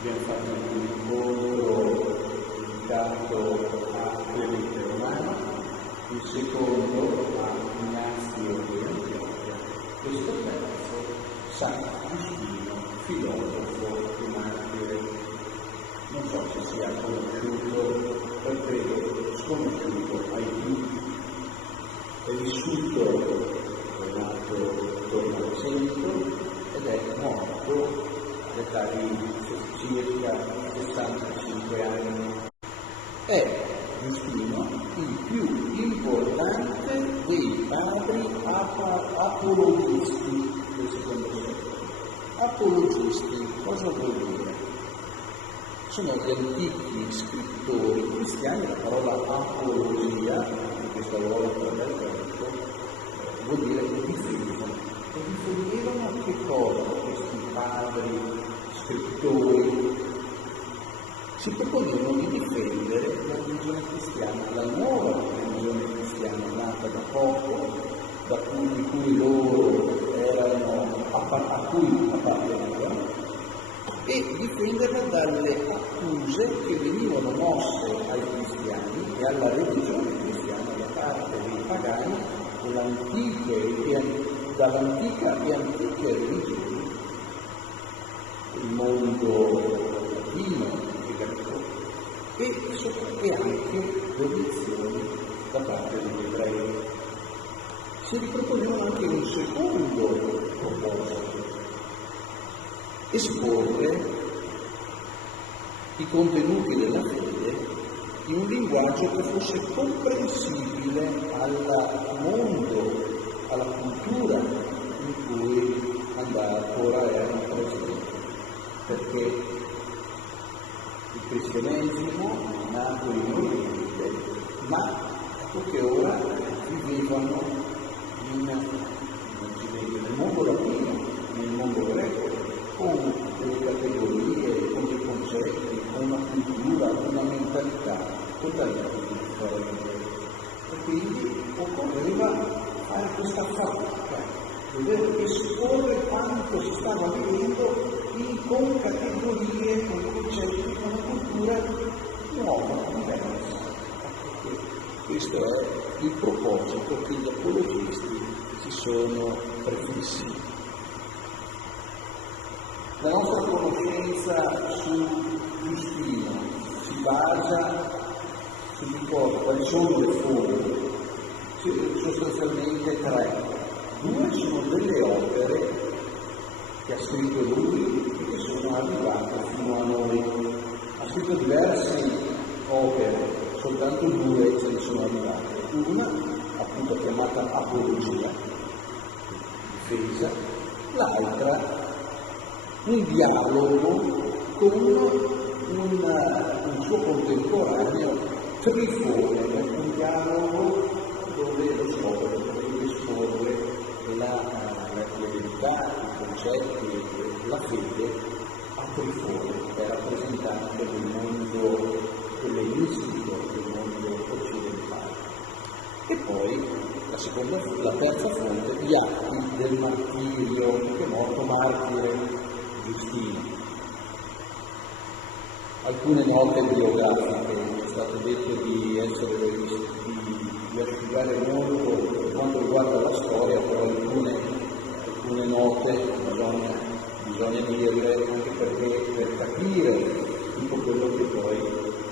Abbiamo fatto un incontro dedicato a Clemente Romano, il secondo a Ignazio di Antiochia, questo terzo San Giustino, filosofo e martire. Non so se sia conosciuto, o credo sconosciuto ai più. È vissuto, è nato attorno al 100 ed è morto all'età di circa 65 anni. È Giustino il più importante dei padri apologisti del secondo secolo. Apologisti, cosa vuol dire? Sono gli antichi scrittori cristiani. La parola apologia, questa volta del greco, vuol dire difesa. E difendevano a che cosa questi padri scrittori? Si proponevano di difendere la religione cristiana, la nuova religione cristiana nata da poco, di cui loro erano, a cui appartenevano, e difenderla dalle accuse che venivano mosse ai cristiani e alla religione cristiana da parte dei pagani dall'antica e antiche religioni, il mondo latino e greco, e anche l'obiezione da parte degli ebrei. Si riproponevano anche un secondo proposito: esporre i contenuti della fede in un linguaggio che fosse comprensibile al mondo, alla cultura in cui ancora erano presenti, perché il cristianesimo è nato in Oriente, ma ecco che ora vivevano nel mondo latino, nel mondo greco, con delle categorie, con dei concetti, con una cultura, una mentalità totalmente differente. E quindi occorreva fare questa fatica, dover esporre quanto si stava vivendo con categorie, con concetti, con una cultura nuova, diversa. Questo è il proposito che gli apologisti si sono prefissi. La nostra conoscenza su Giustino si basa su quali sono le fonti? Sostanzialmente tre. Due sono delle opere che ha scritto lui e che sono arrivate fino a noi. Ha scritto diverse opere, soltanto due ce ne sono arrivate. Una, appunto chiamata Apologia, difesa, l'altra un dialogo con un suo contemporaneo, Trifone, un dialogo dove lo scopo è di esporre la verità, i concetti, la fede a Trifone, che è rappresentante del mondo ellenistico, del mondo occidentale. E poi la terza fonte, gli atti del martirio, che è morto martire Giustino. Alcune note biografiche, è stato detto di asciugare molto per quanto riguarda la storia, però alcune note bisogna dirle, anche perché per capire tutto quello che poi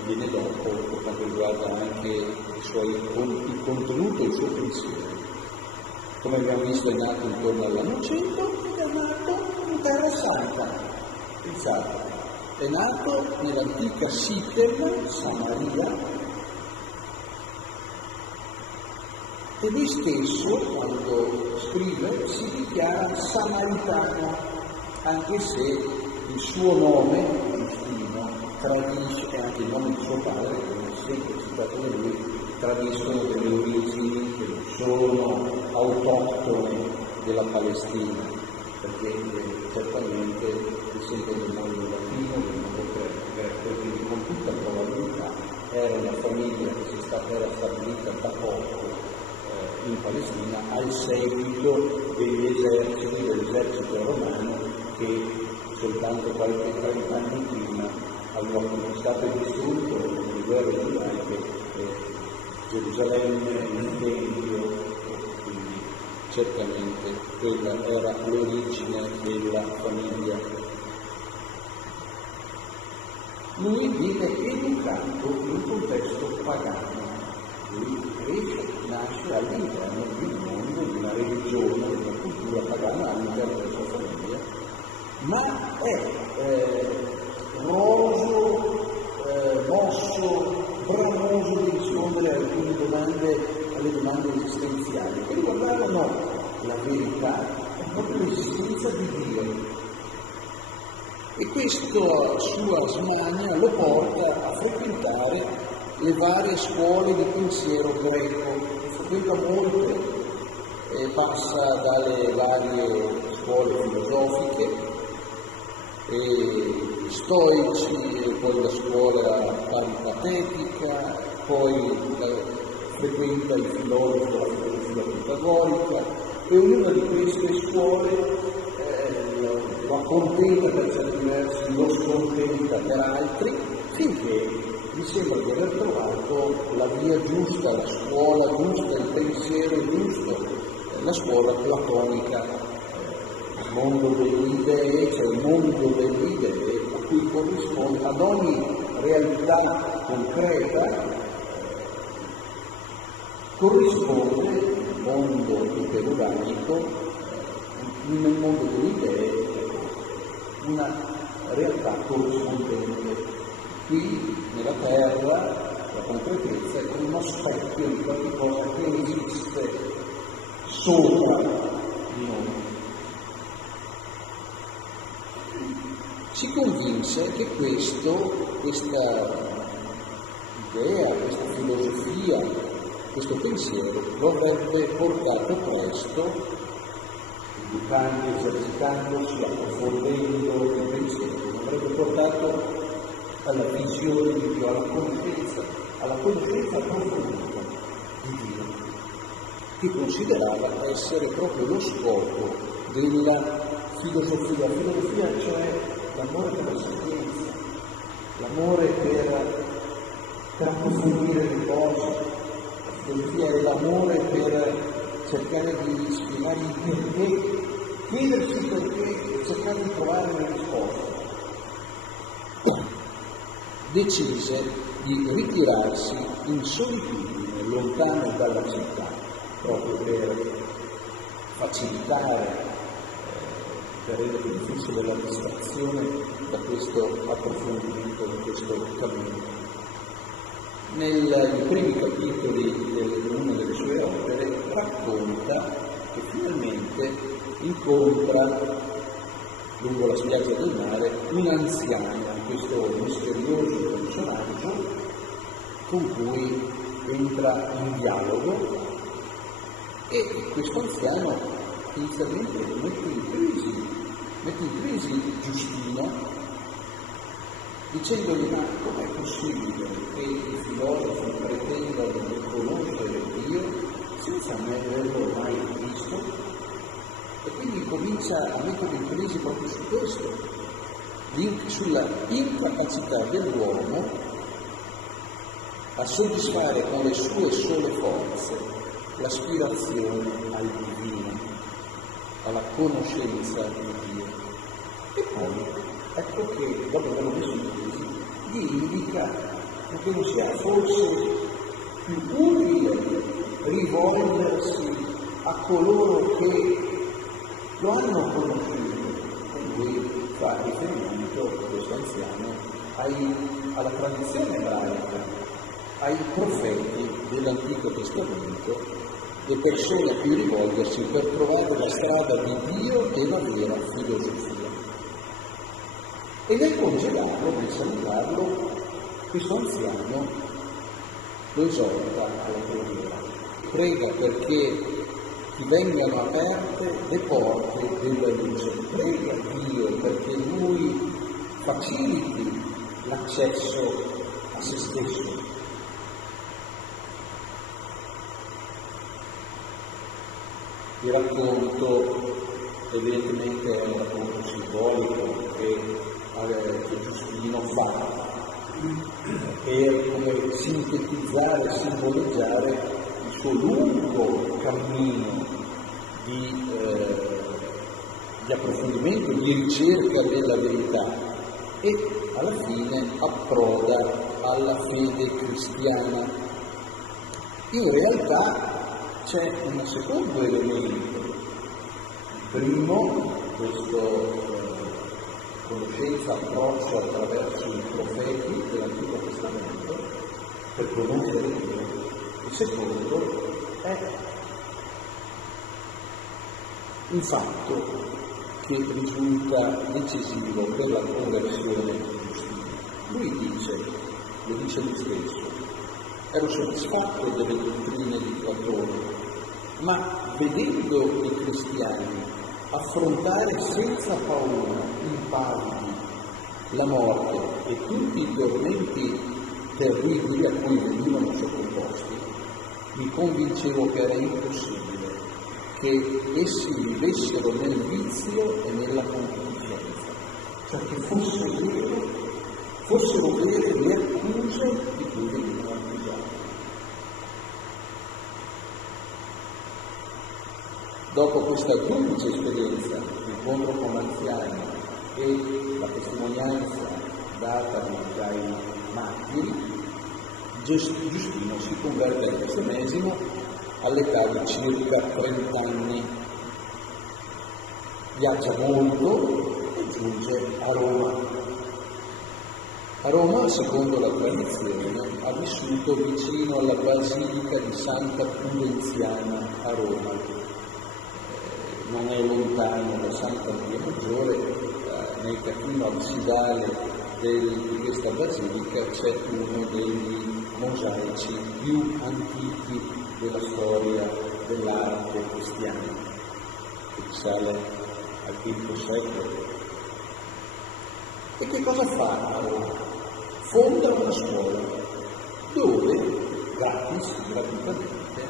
viene dopo, per quanto riguarda anche il contenuto e il suo pensiero. Come abbiamo visto, è nato intorno all'anno 100 ed è nato in Terra Santa. Pensate, è nato nell'antica Sitem, Samaria, e lui stesso, quando scrive, si dichiara samaritano, anche se il suo nome, Giustino, tradisce, e anche il nome di suo padre, che non è sempre citato da lui, tradiscono delle origini che non sono autoctone della Palestina, perché certamente essendo del mondo latino, del mondo greco, quindi con tutta probabilità era una famiglia che era stabilita da poco in Palestina al seguito dell'esercito romano che soltanto qualche 30 anni prima aveva conquistato e distrutto le guerre giudaiche Gerusalemme, il Tempio, quindi certamente quella era l'origine della famiglia. Lui viene educato in un contesto pagano, lui nasce all'interno di un mondo, di una religione, di una cultura pagana all'interno della sua famiglia, ma è roso, mosso, bramoso di rispondere alle domande esistenziali, che riguardavano la verità e proprio l'esistenza di Dio. E questa sua smania lo porta a frequentare le varie scuole di pensiero greco, frequenta molte, passa dalle varie scuole filosofiche, stoici, poi la scuola paripatetica, poi frequenta il filosofo della filosofia pitagorica, e ognuna di queste scuole lo accontenta per certi versi, lo scontenta per altri, finché mi sembra di aver trovato la via giusta, la scuola giusta, il pensiero giusto, la scuola platonica, il mondo delle idee, cioè il mondo delle idee a cui corrisponde ad ogni realtà concreta, corrisponde il mondo iperorganico, nel mondo delle idee una realtà corrispondente. Qui nella terra la concretezza è come uno specchio di qualche cosa che esiste sopra di noi. Si convinse che questa idea, questa filosofia, questo pensiero lo avrebbe portato presto, educando, esercitandosi, approfondendo il pensiero, lo avrebbe portato alla visione di Dio, alla conoscenza approfondita di Dio, che considerava essere proprio lo scopo della filosofia. La filosofia, cioè l'amore per la sapienza, l'amore per approfondire le cose. La filosofia è l'amore per cercare di spiegare il perché, chiedersi perché e cercare di trovare le risposte. Decise di ritirarsi in solitudine, lontano dalla città, proprio per facilitare, per rendere il flusso della distrazione da questo approfondimento, da questo cammino. Nei primi capitoli di una delle sue opere racconta che finalmente incontra lungo la spiaggia del mare un'anziana, questo misterioso personaggio con cui entra in dialogo, e questo anziano inizialmente mette in crisi Giustino, dicendogli: ma com'è possibile che i filosofi pretendano di conoscere Dio senza mai averlo mai visto? E quindi comincia a mettere in crisi proprio su questo, sulla incapacità dell'uomo a soddisfare con le sue sole forze l'aspirazione al divino, alla conoscenza di Dio. E poi ecco che, dopo averlo messo in crisi, gli indica che non sia forse più utile rivolgersi a coloro che lo hanno conosciuto. E lui fa riferimento, questo anziano, alla tradizione ebraica, ai profeti dell'Antico Testamento, le persone a cui rivolgersi per trovare la strada di Dio e la vera filosofia. E nel congedarlo, nel salutarlo, questo anziano lo esorta alla preghiera. Prega perché ti vengano aperte le porte della luce. Prega Dio perché Lui faciliti l'accesso a se stesso. Il racconto evidentemente è un racconto simbolico che Giustino fa per come sintetizzare, simboleggiare il suo lungo cammino di approfondimento, di ricerca della verità e alla fine approda alla fede cristiana. In realtà c'è un secondo elemento. Il primo, questo conoscenza, approccio attraverso i profeti dell'Antico Testamento per conoscere Dio. Il secondo è un fatto che risulta decisivo per la conversione di Giustino. Lui lo dice lui stesso, ero soddisfatto delle dottrine di Platone, ma vedendo i cristiani affrontare senza paura, impavidi, la morte e tutti i tormenti terribili a cui venivano sottoposti, mi convincevo che era impossibile che essi vivessero nel vizio e nella concupiscenza, cioè che fossero vere le accuse di cui venivano accusati. Dopo questa duplice esperienza, l'incontro con l'anziano e la testimonianza data dai martiri, Giustino si converte al cristianesimo all'età di circa 30 anni. Viaggia molto e giunge a Roma. A Roma, secondo la tradizione, ha vissuto vicino alla Basilica di Santa Pudenziana a Roma. Non è lontano da Santa Maria Maggiore, nel catino absidale di questa basilica c'è uno degli mosaici più antichi della storia dell'arte cristiana, che risale al V secolo. E che cosa fa a Roma? Fonda una scuola dove, gratuitamente,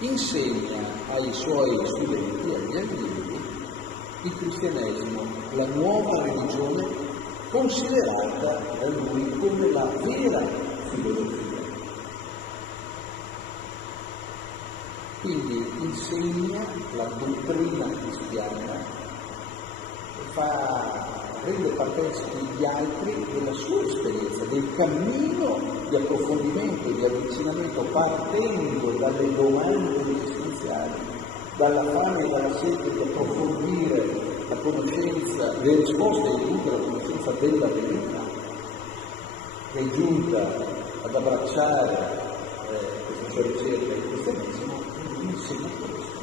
insegna ai suoi studenti, agli allievi, il cristianesimo, la nuova religione considerata da lui come la vera filosofia. Quindi insegna la dottrina cristiana e rende partecipi gli altri della sua esperienza, del cammino di approfondimento e di avvicinamento partendo dalle domande esistenziali, dalla fame e dalla sete di approfondire la conoscenza, le risposte e dunque la conoscenza della verità, che è giunta ad abbracciare questa sua ricerca del cristianesimo, insegna questo.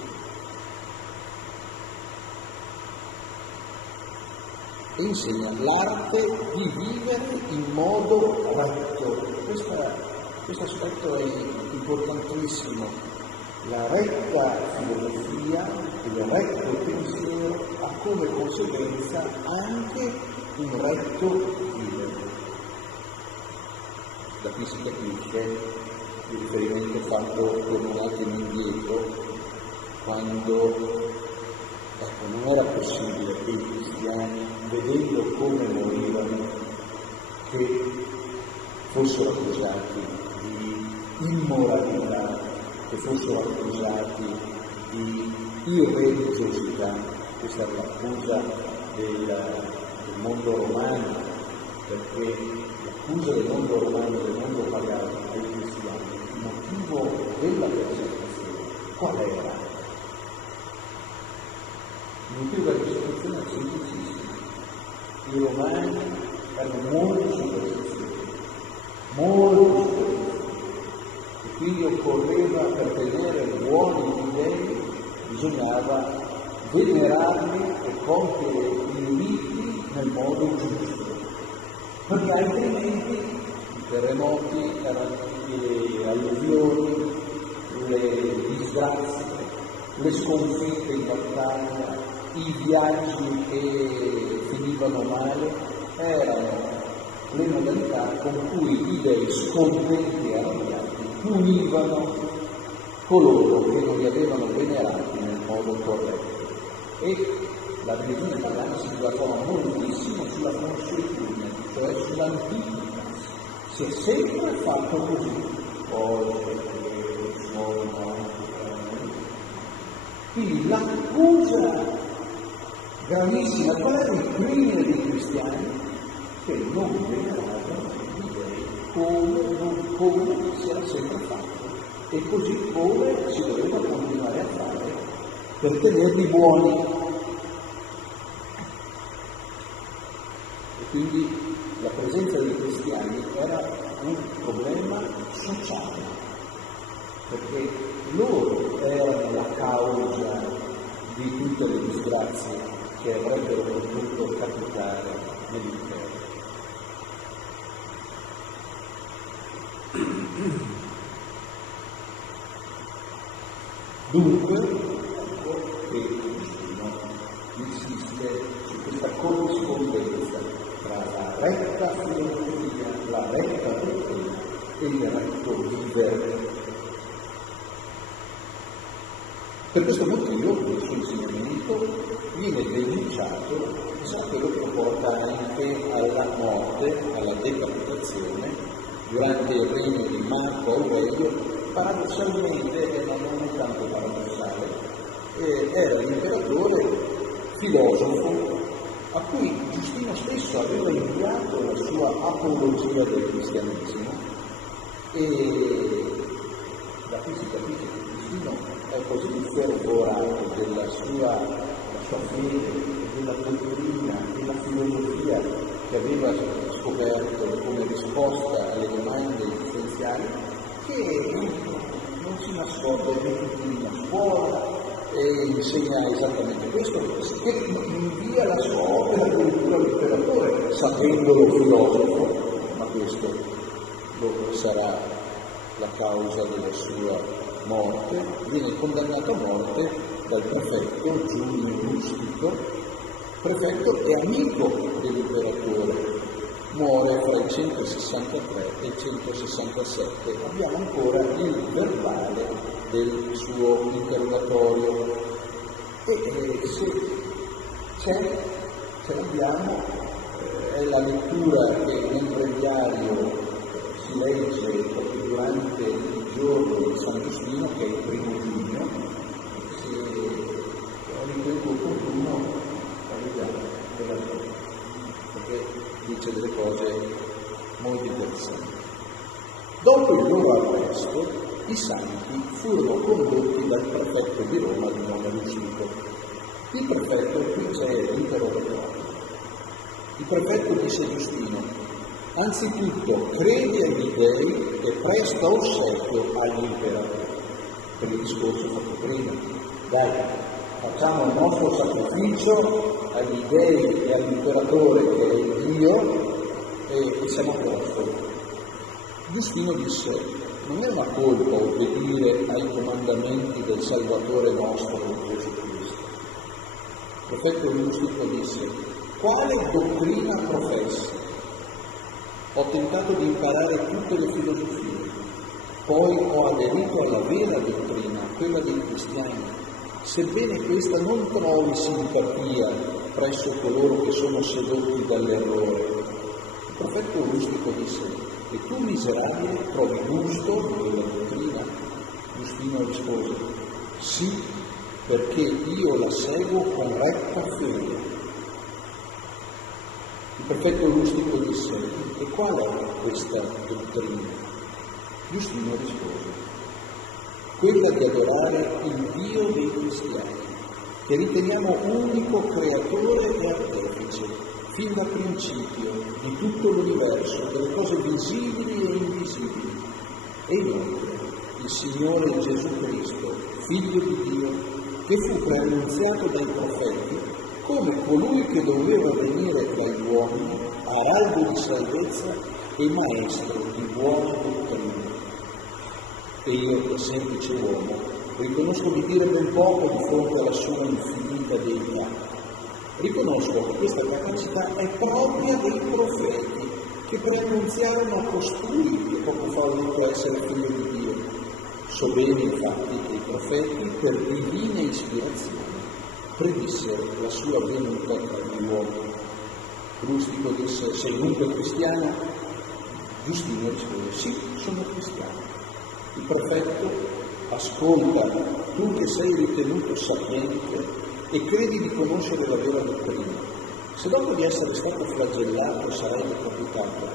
E insegna l'arte di vivere in modo retto. Questo aspetto è importantissimo. La retta filosofia, il retto pensiero ha come conseguenza anche un retto vivere. Da qui si capisce il riferimento fatto per un attimo indietro, quando non era possibile che i cristiani, vedendo come morivano, che fossero accusati di immoralità, che fossero accusati di irreligiosità. Questa è l'accusa del mondo romano, perché l'accusa del mondo romano e del mondo pagano ai cristiani, il motivo della persecuzione, qual era? Il motivo della persecuzione è semplicissimo. I romani erano molto superstiziosi, e Quindi occorreva, per tenere buoni gli dei, bisognava venerarli e compiere i riti nel modo giusto, perché altrimenti i terremoti, le alluvioni, le disgrazie, le sconfitte in battaglia, i viaggi che finivano male erano le modalità con cui gli dei scontenti e arrabbiati punivano coloro che non li avevano venerati nel modo corretto. E la religione pagana si basava moltissimo sulla consuetudine, cioè sull'antichità. Si è sempre fatto così. Quindi l'accusa gravissima, qual era il crimine dei cristiani? Che non veneravano gli dei come si era sempre fatto e così come si doveva continuare a fare per tenerli buoni. E quindi la presenza dei cristiani era un problema sociale, perché loro erano la causa di tutte le disgrazie che avrebbero potuto capitare nell'impero. Dunque, ecco che insiste su questa corrispondenza tra la retta filosofia, la retta dottrina e il retto vivere. Per questo motivo il suo insegnamento viene denunciato, chissà quello che porta anche alla morte, alla decapitazione, durante il regno di Marco Aurelio. Paradossalmente, ma non è tanto paradossale, era l'imperatore filosofo a cui Giustino stesso aveva inviato la sua apologia del cristianesimo, e da qui si capisce che Giustino è così fervorato della sua fede, della dottrina, della filosofia che aveva scoperto come risposta alle domande esistenziali, che non si nasconde in una scuola e insegna esattamente questo, che invia la sua opera addirittura all'imperatore, sapendolo filosofo, ma questo sarà la causa della sua morte. Viene condannato a morte dal prefetto Giulio Rustico, prefetto e amico dell'imperatore. Muore fra il 163 e il 167. Abbiamo ancora il verbale del suo interrogatorio e se ce l'abbiamo, è la lettura che nel breviario si legge proprio durante il giorno di San Giustino, che è il 1 giugno. Se ritengo opportuno, vediamo, perché dice delle cose molto interessanti. Dopo il loro arresto, i santi furono condotti dal prefetto di Roma di nome Rustico. Il prefetto, qui c'è l'interrogatorio. Il prefetto disse a Giustino: anzitutto credi agli dei e presta ossequio all'imperatore. Per il discorso fatto prima, dai, facciamo il nostro sacrificio agli dei e all'imperatore che è il Dio e siamo a posto. Giustino disse: non è una colpa obbedire ai comandamenti del Salvatore nostro Gesù Cristo. Il prefetto Rustico disse: quale dottrina professi? Ho tentato di imparare tutte le filosofie, poi ho aderito alla vera dottrina, quella dei cristiani. Sebbene questa non trovi simpatia presso coloro che sono sedotti dall'errore. Il prefetto Rustico disse: e tu miserabile trovi gusto in quella dottrina? Giustino rispose: sì, perché io la seguo con retta fede. Il prefetto Rustico disse: e qual è questa dottrina? Giustino rispose: quella di adorare il Dio dei cristiani, che riteniamo unico creatore e artefice, fin da principio, di tutto l'universo, delle cose visibili e invisibili. E inoltre, il Signore Gesù Cristo, Figlio di Dio, che fu preannunziato dai profeti come colui che doveva venire tra gli uomini, araldo di salvezza e maestro di buona dottrina. E io, semplice uomo, riconosco di dire ben poco di fronte alla sua infinita deità. Riconosco che questa capacità è propria dei profeti che preannunziarono a costui che poco fa ho detto essere figlio di Dio. So bene infatti che i profeti per divina ispirazione predissero la sua venuta tra gli uomini. Rustico disse: sei dunque cristiano? Giustino rispose: sì, sono cristiano. Il prefetto: ascolta, tu che sei ritenuto sapiente e credi di conoscere la vera dottrina, se dopo di essere stato flagellato sarai decapitato,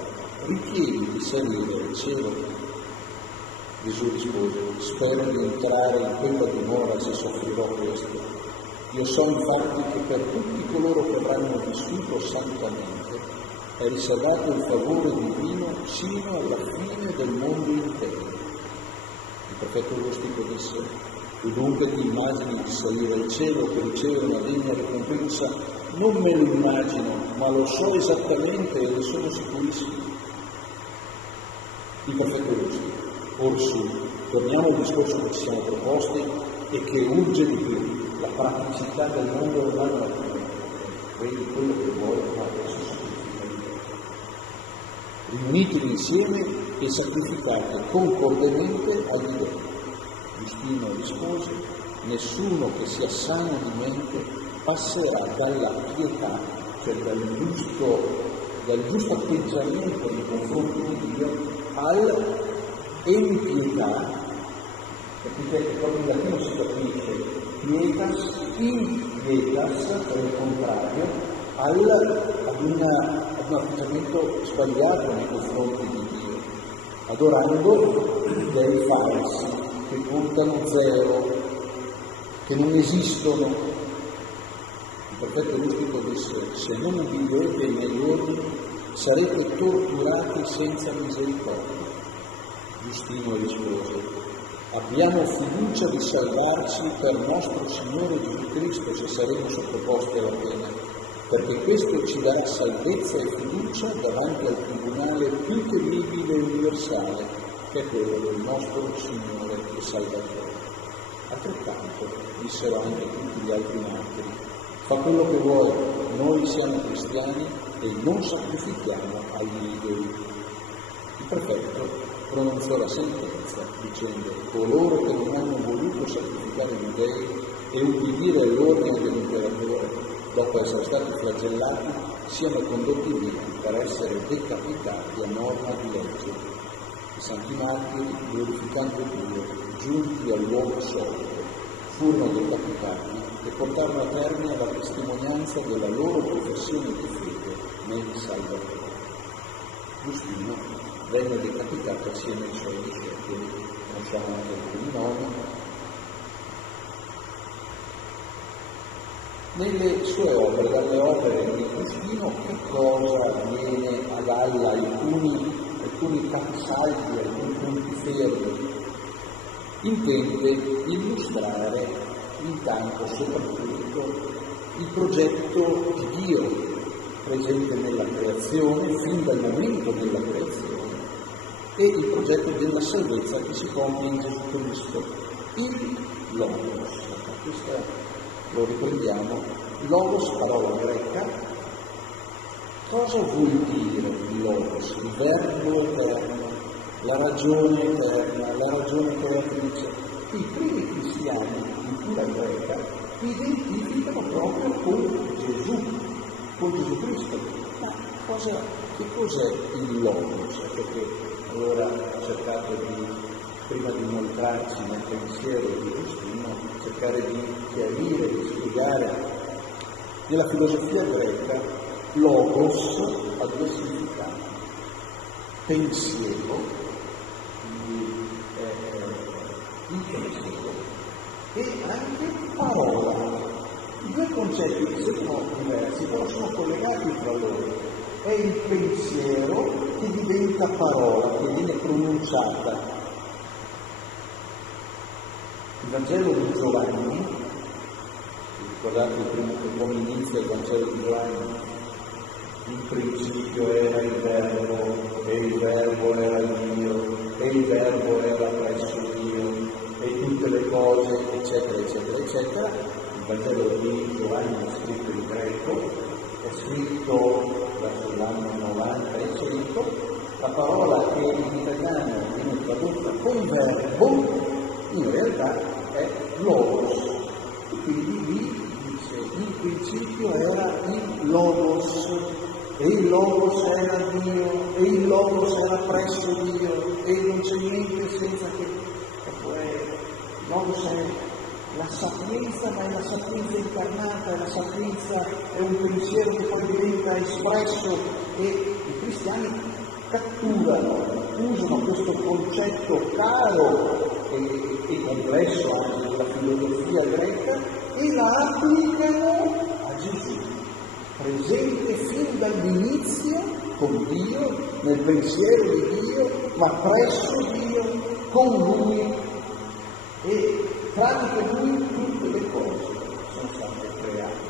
richiedi di salire al cielo? Gesù rispose: spero di entrare in quella dimora se soffrirò questo. Io so infatti che per tutti coloro che avranno vissuto santamente è riservato il favore divino sino alla fine del mondo intero. Il prefetto rustico disse: tu dunque ti immagini di salire al cielo per ricevere una degna ricompensa? Non me lo immagino, ma lo so esattamente e ne sono sicurissimo. Il prefetto rustico: orsù, torniamo al discorso che ci siamo proposti e che urge di più, la praticità del mondo umano è credi quello che vuoi, ma adesso sacrificate. Riunitevi insieme e sacrificate concordemente agli dei. Giustino rispose: nessuno che sia sano di mente passerà dalla pietà, cioè dal giusto atteggiamento nei confronti di Dio, all'empietà. Capite che proprio in latino si capisce pietas, impietas, per il contrario, ad un atteggiamento sbagliato nei confronti di Dio, adorando dei falsi che contano zero, che non esistono. Il prefetto rustico disse: se non ubbidiete i miei ordini sarete torturati senza misericordia. Giustino rispose: abbiamo fiducia di salvarci per nostro Signore Gesù Cristo se saremo sottoposti alla pena, perché questo ci darà salvezza e fiducia davanti al tribunale più temibile e universale, che è quello del nostro Signore e Salvatore. Altrettanto dissero anche tutti gli altri martiri: fa quello che vuoi, noi siamo cristiani e non sacrifichiamo agli idoli. Il prefetto pronunziò la sentenza dicendo: coloro che non hanno voluto sacrificare gli dei e ubbidire all'ordine dell'imperatore dopo essere stati flagellati siano condotti via per essere decapitati a norma di legge. I santi martiri, glorificando Dio, giunti al luogo solito, furono decapitati e portarono a termine la testimonianza della loro professione di fede nel Salvatore. Giustino venne decapitato assieme ai suoi discepoli, conosciamo anche alcuni nomi. Nelle sue opere, dalle opere di Giustino, che cosa viene a galla? Alcuni capisaldi, alcuni punti fermi. Intende illustrare intanto soprattutto il progetto di Dio presente nella creazione, fin dal momento della creazione, e il progetto della salvezza che si compie in Gesù Cristo, il Logos. Questo lo riprendiamo. Logos, parola greca. Cosa vuol dire il Logos? Il verbo eterno, la ragione eterna, la ragione creatrice. I primi cristiani in cura greca identificano proprio con Gesù Cristo. Ma che cos'è il Logos? Perché allora ho cercato di, prima di inoltrarci nel pensiero di Giustino, cercare di chiarire, di spiegare. Nella filosofia greca Logos ha due significati: pensiero, il pensiero, e anche parola. I due concetti sono diversi, però sono collegati tra loro. È il pensiero che diventa parola, che viene pronunciata. Il Vangelo di Giovanni, ricordate il primo buon inizio del Vangelo di Giovanni, in principio era il Verbo, e il Verbo era Dio, e il Verbo era presso Dio, e tutte le cose, eccetera, eccetera, eccetera. Il Vangelo di Giovanni è scritto in greco, è scritto verso l'anno 90 e 100, la parola che in italiano viene tradotta con verbo, in realtà è logos, e quindi lì dice in principio era il logos, e il logos era Dio, e il logos era presso Dio, e non c'è niente senza che il logos è la sapienza, ma è la sapienza incarnata, è la sapienza, è un pensiero che poi diventa espresso, e i cristiani catturano, usano questo concetto caro e complesso anche della filosofia greca e la applicano a Gesù, presente fin dall'inizio con Dio, nel pensiero di Dio, ma presso Dio, con Lui, e tramite Lui tutte le cose sono state create.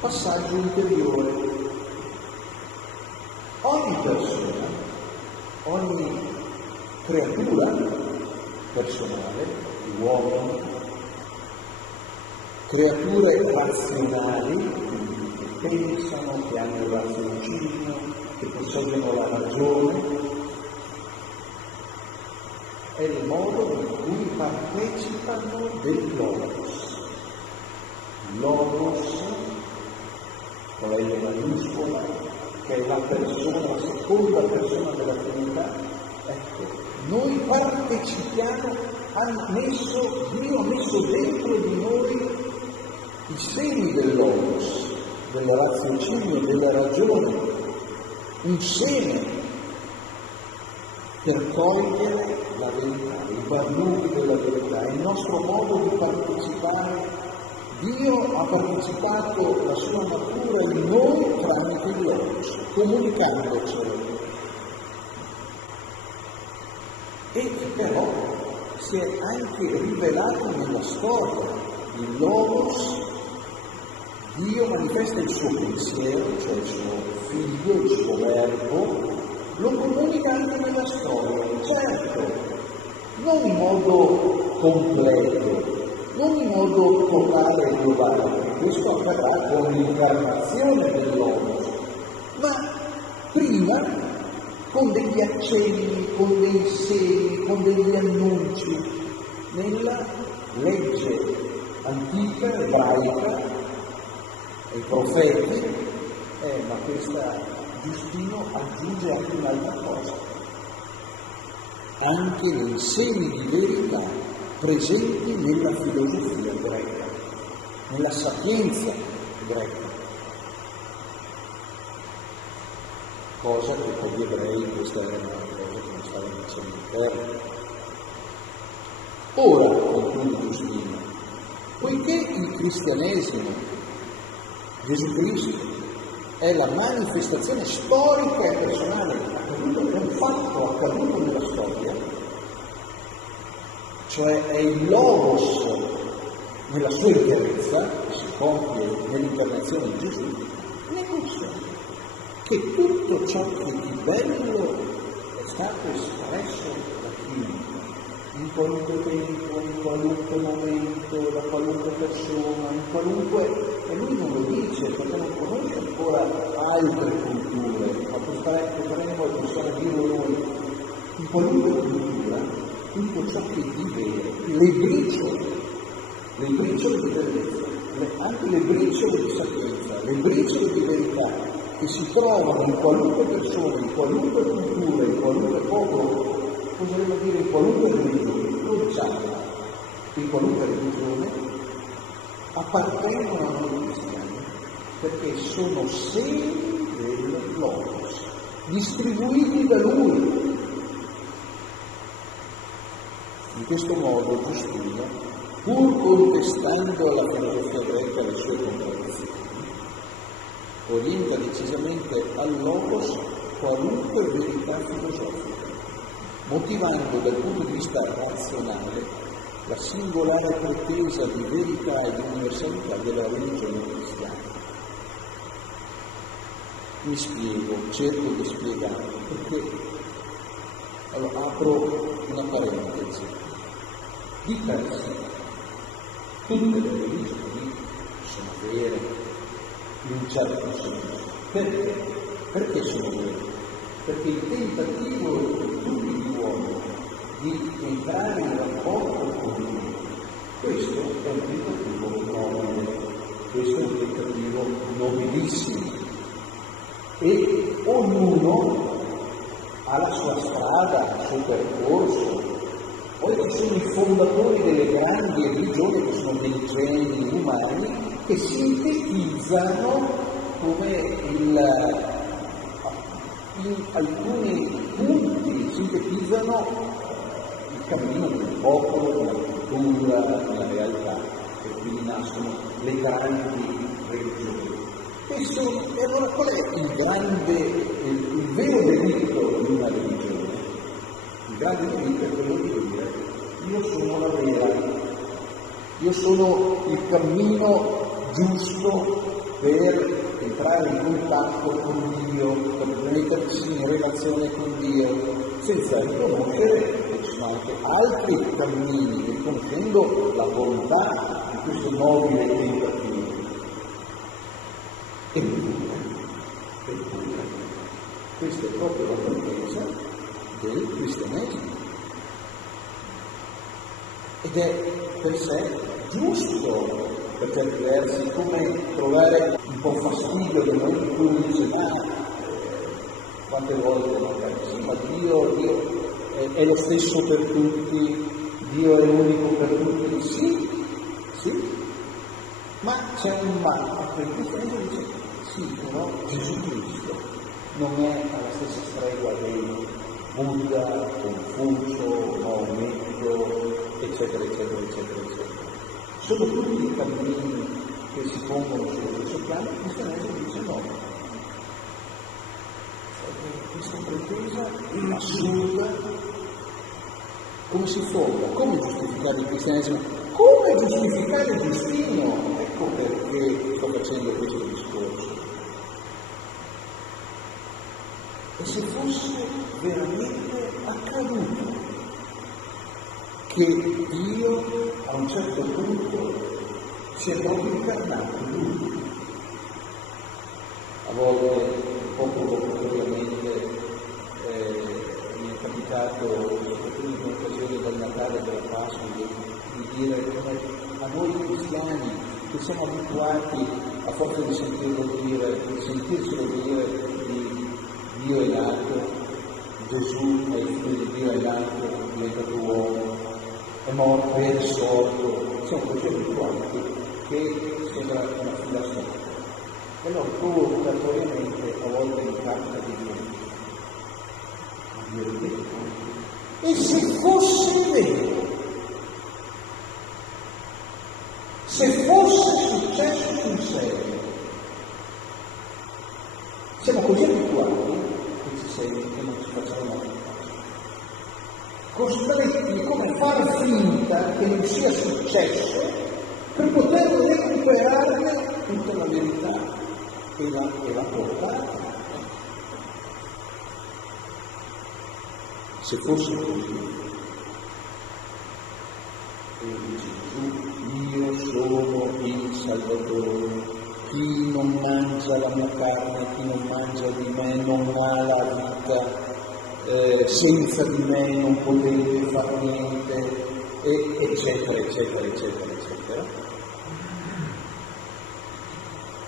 Passaggio interiore. Ogni persona, ogni creatura personale, uomini, creature razionali, che pensano, che hanno il raziocinio, che posseggono la ragione, è il modo in cui partecipano del Logos. Logos, con la L maiuscola, che è la persona, la seconda persona della Trinità. Ecco, noi partecipiamo, Dio ha messo dentro di noi i semi del Logos, del raziocinio, della ragione, un seme per cogliere la verità, i barluti della verità, il nostro modo di partecipare. Dio ha partecipato la sua natura in noi tramite il Logos, comunicandocelo. E però si è anche rivelato nella storia. Il Logos, Dio manifesta il suo pensiero, cioè il suo figlio, il suo verbo, lo comunica anche nella storia, certo, non in modo completo, non in modo totale e globale, questo avverrà con l'incarnazione del Logos, ma prima con degli accenni, con dei segni, con degli annunci, nella legge antica, ebraica, ai profeti, ma questa Giustino aggiunge anche un'altra cosa, anche nei segni di verità presenti nella filosofia greca, nella sapienza greca, cosa che per gli ebrei questa era una cosa che non stava dicendo interno. Ora, conclude Giustino, poiché il cristianesimo, Gesù Cristo, è la manifestazione storica e personale, è un fatto accaduto nella storia, cioè è il Logos nella sua interezza, che si compie nell'incarnazione di Gesù, negocia che tutto ciò che di bello è stato espresso da chiunque, in qualunque tempo, in qualunque momento, da qualunque persona, in qualunque... E lui non lo dice perché non conosce ancora altre culture, ma potremmo e possiamo dirlo noi. In qualunque cultura, tutto ciò che di vero, le briciole di bellezza, anche le briciole di sapienza, le briciole di verità che si trovano in qualunque persona, in qualunque cultura, in qualunque popolo, potremmo dire in qualunque religione, lo diciamo, in qualunque religione, appartengono a noi cristiani perché sono semi del Logos, distribuiti da Lui. In questo modo Giustino, pur contestando alla filosofia greca le sue contraddizioni, orienta decisamente al Logos qualunque verità filosofica, motivando dal punto di vista razionale la singolare pretesa di verità e di universalità della religione cristiana. Mi spiego, cerco di spiegare, perché allora, apro una parentesi. Di per sé, tutte le religioni sono vere, in un certo senso. Perché? Perché sono vere? Perché il tentativo di tutti gli uomini di entrare in rapporto con Dio, questo è un tentativo nobile, questo è un tentativo nobilissimo. E ognuno ha la sua strada, il suo percorso. Poi ci sono i fondatori delle grandi religioni, che sono dei geni umani, che sintetizzano come in alcuni punti, sintetizzano il cammino del popolo, della cultura, della realtà, e quindi nascono le grandi religioni. E allora qual è il vero delitto di una religione? Il grande delitto è quello di dire: io sono la vera, io sono il cammino giusto per entrare in contatto con Dio, per mettersi in relazione con Dio, senza riconoscere che ci sono anche altri cammini, riconoscendo la bontà di questo nobile tentativo. Eppure, questa è proprio la pretesa del cristianesimo. Ed è per sé giusto, per certi versi, come trovare un po' fastidio nel momento in cui uno dice: quante volte no? Sì, ma Dio è lo stesso per tutti, Dio è unico per tutti. Sì, ma c'è un ma, perché il cristianesimo dice: sì, però Gesù Cristo non è alla stessa stregua dei Buddha, Confucio, Maometto, eccetera, eccetera, eccetera, eccetera. Sono tutti i cammini che si pongono sullo stesso piano, il cristianesimo dice no. Questa pretesa assurda, come si fonda? Come giustificare il cristianesimo? Come giustificare Giustino? Ecco perché sto facendo questo discorso. E se fosse veramente accaduto che Dio a un certo punto si è proprio incarnato in lui, a volte un po' provocatoriamente mi è capitato, soprattutto in occasione del Natale e della Pasqua, di dire come a noi cristiani che siamo abituati a forza di sentircelo dire di Dio è nato, Gesù è il figlio di Dio, è nato, è diventato uomo, è morto, è risorto, siamo così abituati che sembra una fila sola. E allora provocatoriamente a volte mi capita di dire: ma Dio è vero? E se fosse vero? Se fosse successo sul serio? Siamo così abituati che ci sembra che non ci facciamo mai costretti come far finta che non sia successo per poter recuperarne tutta la verità e la portata. Se fosse così, e dice Gesù: io sono il Salvatore, chi non mangia la mia carne, chi non mangia di me non ha la vita, senza di me non potete fare niente, eccetera, eccetera, eccetera, eccetera.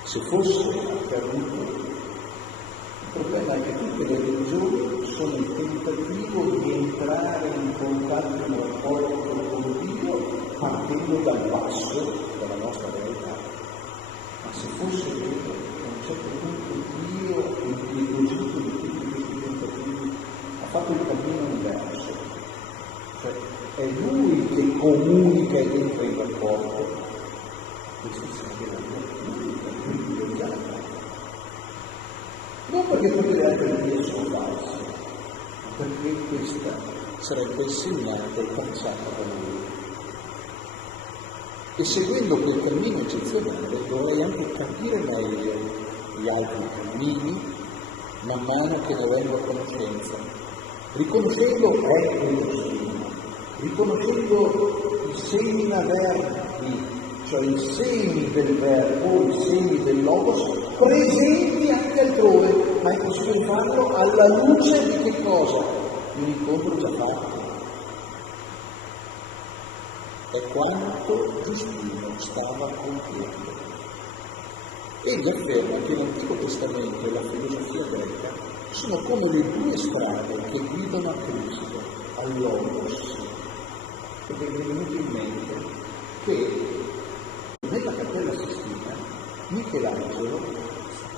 Se fosse accaduto, il problema è che tutte le religioni sono il tentativo di entrare in contatto, in rapporto con Dio, partendo dal basso della nostra realtà. Ma se fosse vero, a un certo punto Dio, impietosito di tutti questi tentativi, ha fatto il cammino inverso. Cioè è Lui che comunica ed entra in rapporto. Questo sarebbe l'unica privilegiata. Non perché tutte le altre vie sono false, ma perché questa sarebbe il segnato tracciato da lui. E seguendo quel cammino eccezionale dovrei anche capire meglio gli altri cammini man mano che ne vengo a conoscenza, riconoscendo il destino, riconoscendo i semina verbi, cioè i semi del verbo, i semi del logos, presenti anche altrove, ma è possibile farlo alla luce di che cosa? Di un incontro già fatto. È quanto Giustino stava compiendo. Egli afferma che l'Antico Testamento e la filosofia greca sono come le due strade che guidano a Cristo, al Logos. Perché mi è venuto in mente che nella Cappella Sistina Michelangelo,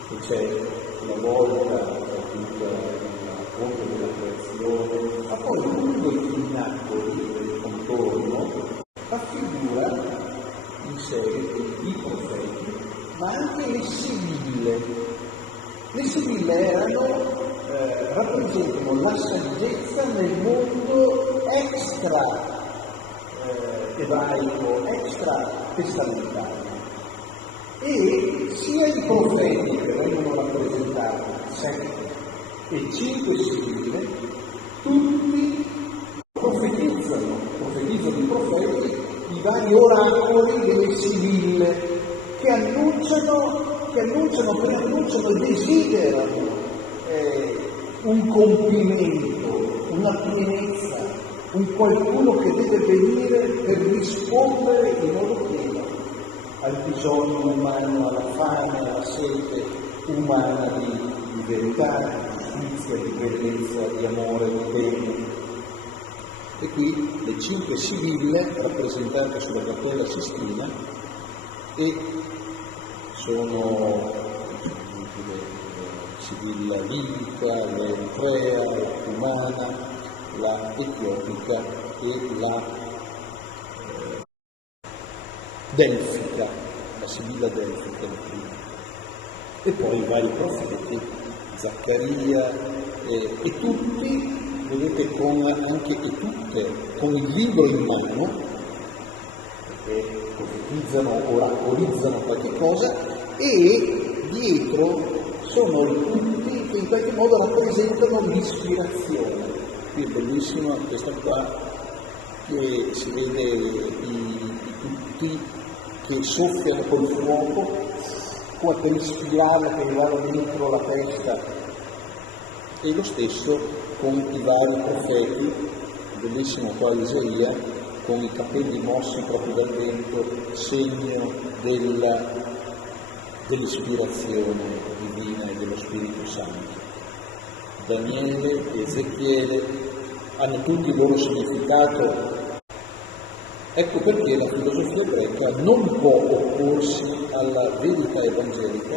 che c'è la volta da tutta la fonte della creazione, ma poi lungo i pinnacoli del contorno raffigura in seguito i profeti, ma anche le sibille. Le sibille rappresentano la saggezza nel mondo extra ebraico, extra testamentario. E sia i profeti che vengono rappresentati, 7 e 5 sibille, tutti profetizzano i profeti i vari oracoli delle sibille che annunciano e desiderano un compimento, una pienezza, un qualcuno che deve venire per rispondere in modo pieno al bisogno umano, alla fame, alla sete umana di verità, di giustizia, di bellezza, di amore, di bene. E qui le 5 sibille rappresentate sulla Cappella Sistina e sono la sibilla libica, l'eritrea, la cumana, la etiopica e la delfica, la sibilla delfica la prima. E poi i vari profeti, Zaccaria e tutti, vedete, con il libro in mano, perché profetizzano, oracolizzano qualche cosa, e dietro sono tutti che in qualche modo rappresentano l'ispirazione. Qui è bellissima questa qua, che si vede tutti che soffiano col fuoco, come per ispirarla, per arrivare dentro la testa, e lo stesso con i vari profeti, bellissimo qua Isaia, con i capelli mossi proprio dal vento, segno dell'ispirazione divina e dello Spirito Santo. Daniele e Ezechiele hanno tutti il loro significato. Ecco perché la filosofia greca non può opporsi alla verità evangelica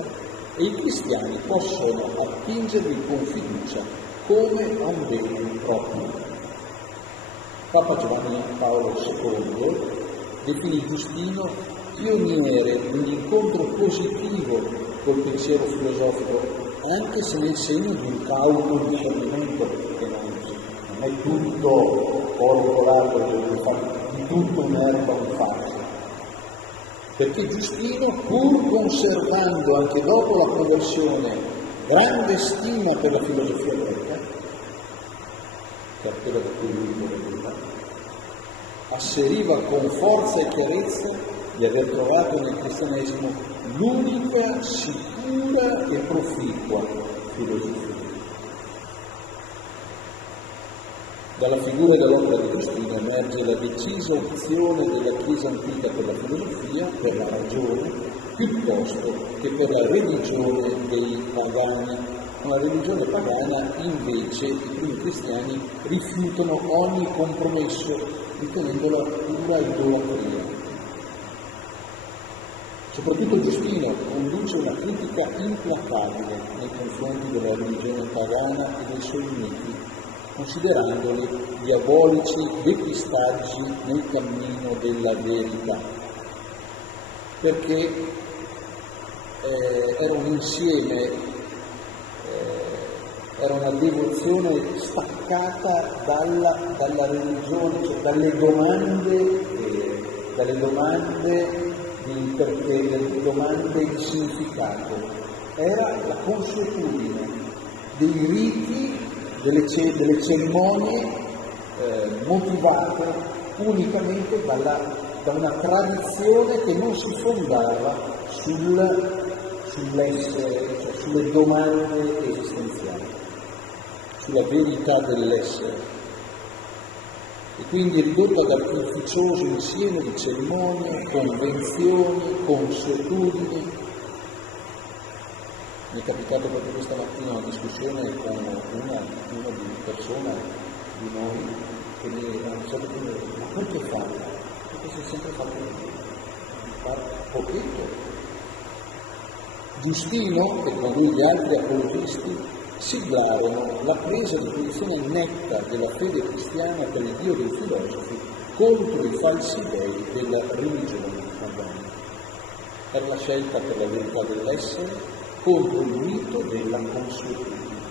e i cristiani possono attingervi con fiducia come a un bene proprio. Papa Giovanni Paolo II definì Giustino pioniere di un incontro positivo col pensiero filosofico, anche se nel segno di un cauto discernimento, perché non è tutto oro colato, di tutto un'erba un fascio. Perché Giustino, pur conservando anche dopo la conversione grande stima per la filosofia greca, che è quella da cui lui veniva, asseriva con forza e chiarezza di aver trovato nel cristianesimo l'unica, sicura e proficua filosofia. Dalla figura e dall'opera di Giustino emerge la decisa opzione della Chiesa antica per la filosofia, per la ragione, piuttosto che per la religione dei pagani. La religione pagana invece i primi cristiani rifiutano ogni compromesso, ritenendola pura idolatria. Soprattutto Giustino conduce una critica implacabile nei confronti della religione pagana e dei suoi miti, considerandoli diabolici depistaggi nel cammino della verità, perché era un insieme era una devozione staccata dalla religione, cioè dalle domande di significato. Era la consuetudine dei riti, delle cerimonie motivate unicamente da una tradizione che non si fondava sull'essere, cioè sulle domande esistenziali, sulla verità dell'essere, e quindi ridotta ad artificioso insieme di cerimonie, convenzioni, consuetudini. Mi è capitato proprio questa mattina una discussione con una persona di noi che mi ha detto: ma perché farlo? Perché si è sempre fatto pochetto. Giustino e con lui gli altri apologisti siglarono la presa di posizione netta della fede cristiana per il Dio dei filosofi contro i falsi dei della religione pagana. Per la scelta per la verità dell'essere contro il mito della consuetudine.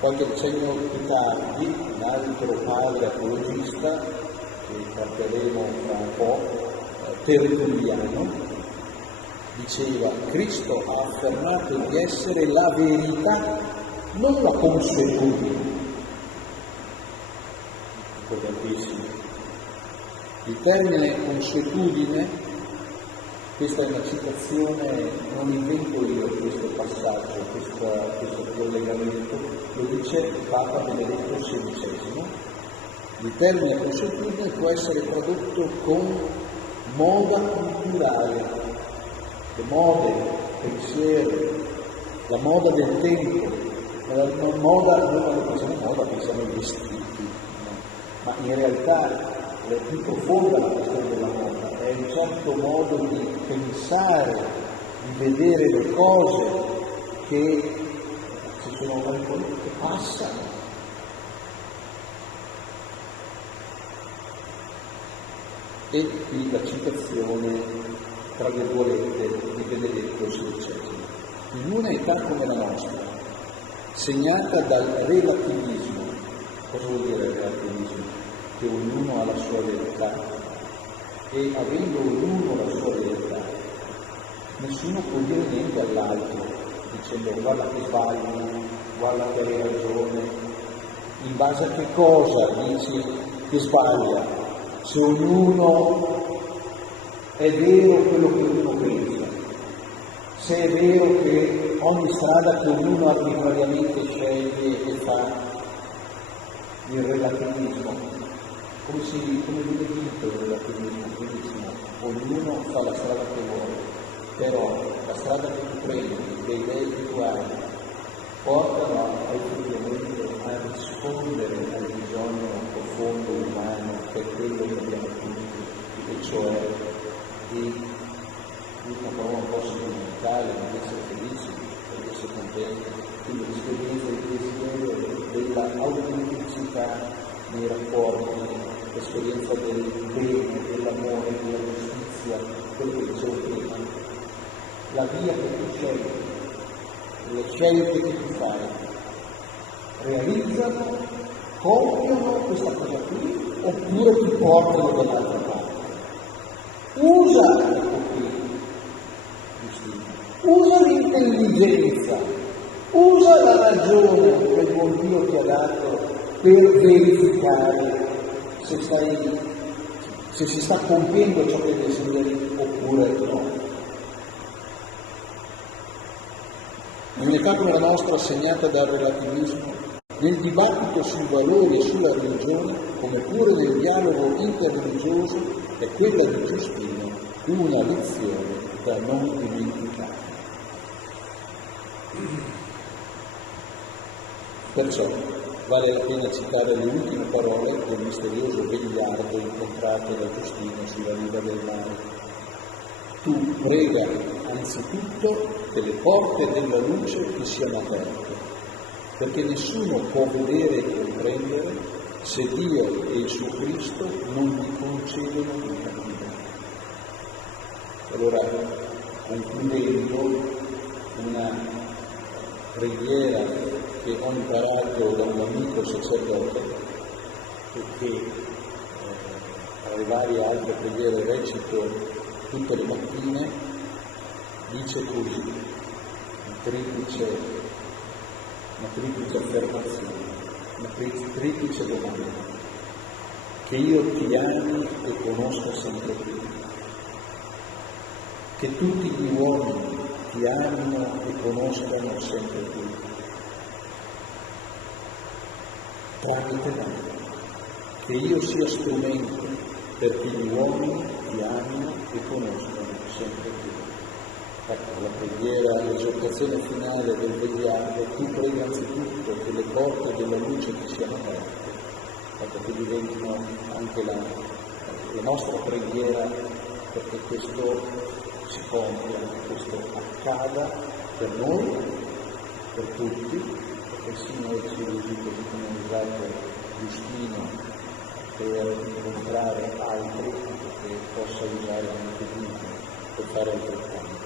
Qualche decennio più tardi, un altro padre apologista, che tratteremo fra un po', Tertulliano, diceva: Cristo ha affermato di essere la verità, non la consuetudine. Importantissimo. Il termine consuetudine, questa è una citazione, non invento io questo passaggio, questo collegamento, lo dice Papa Benedetto XVI. Il termine consuetudine può essere tradotto con moda culturale, le mode, pensieri, la moda del tempo. La moda, noi quando pensiamo moda pensiamo ai vestiti, no? Ma in realtà è più profonda la questione della moda, è un certo modo di pensare, di vedere le cose che ci sono alcuni che passano. E qui la citazione, tra virgolette, di Benedetto XVI. In una età come la nostra, segnata dal relativismo, cosa vuol dire relativismo? Che ognuno ha la sua verità, e avendo ognuno la sua verità, nessuno può dire niente all'altro, dicendo guarda che sbagli, guarda che hai ragione, in base a che cosa dici che sbaglia? Se ognuno è vero quello che ognuno pensa, se è vero che ogni strada che ognuno arbitrariamente sceglie e fa, il relativismo, come viene vinto il relativismo? Benissimo, ognuno fa la strada che vuole, però la strada che tu prendi, le idee che tu hai, portano effettivamente a rispondere al bisogno profondo umano, che è quello che abbiamo tutti, e cioè di una parola un po' sentimentale, di essere felici, di essere contenti, quindi l'esperienza del desiderio, dell'autenticità nei rapporti, l'esperienza del bene, dell'amore, della giustizia, quello che dicevo prima. La via che tu scegli, le scelte che tu fai, realizzano, compiono questa cosa qui, oppure ti portano dall'altra parte. Usa, ecco qui, usa l'intelligenza, usa la ragione che il buon Dio ti ha dato per verificare se si sta compiendo ciò che desideri oppure no. In un'età come la nostra, segnata dal relativismo, nel dibattito sui valori e sulla religione, come pure nel dialogo interreligioso, è quella di Giustino una lezione da non dimenticare. Perciò vale la pena citare le ultime parole del misterioso vegliardo incontrato da Giustino sulla riva del mare. Tu prega anzitutto che le porte della luce ti siano aperte, perché nessuno può vedere e comprendere se Dio e il suo Cristo non gli concedono di capire. Allora, concludendo, una preghiera che ho imparato da un amico sacerdote e che tra le varie altre preghiere recito tutte le mattine, dice così, una triplice affermazione, una triplice domanda: che io ti ami e conosca sempre più, che tutti gli uomini ti amino e conoscano sempre più, tramite me, che io sia strumento perché gli uomini ti amino e conoscano sempre più. Ecco, la preghiera, l'esortazione finale del vegliare: tu prega anzitutto che le porte della luce ti siano aperte, ecco, che diventino anche la nostra preghiera, perché questo si compia, questo accada per noi, per tutti, perché il Signore ci usi così come ha usato Giustino per incontrare altri, che possa usare anche Dio per fare altrettanto.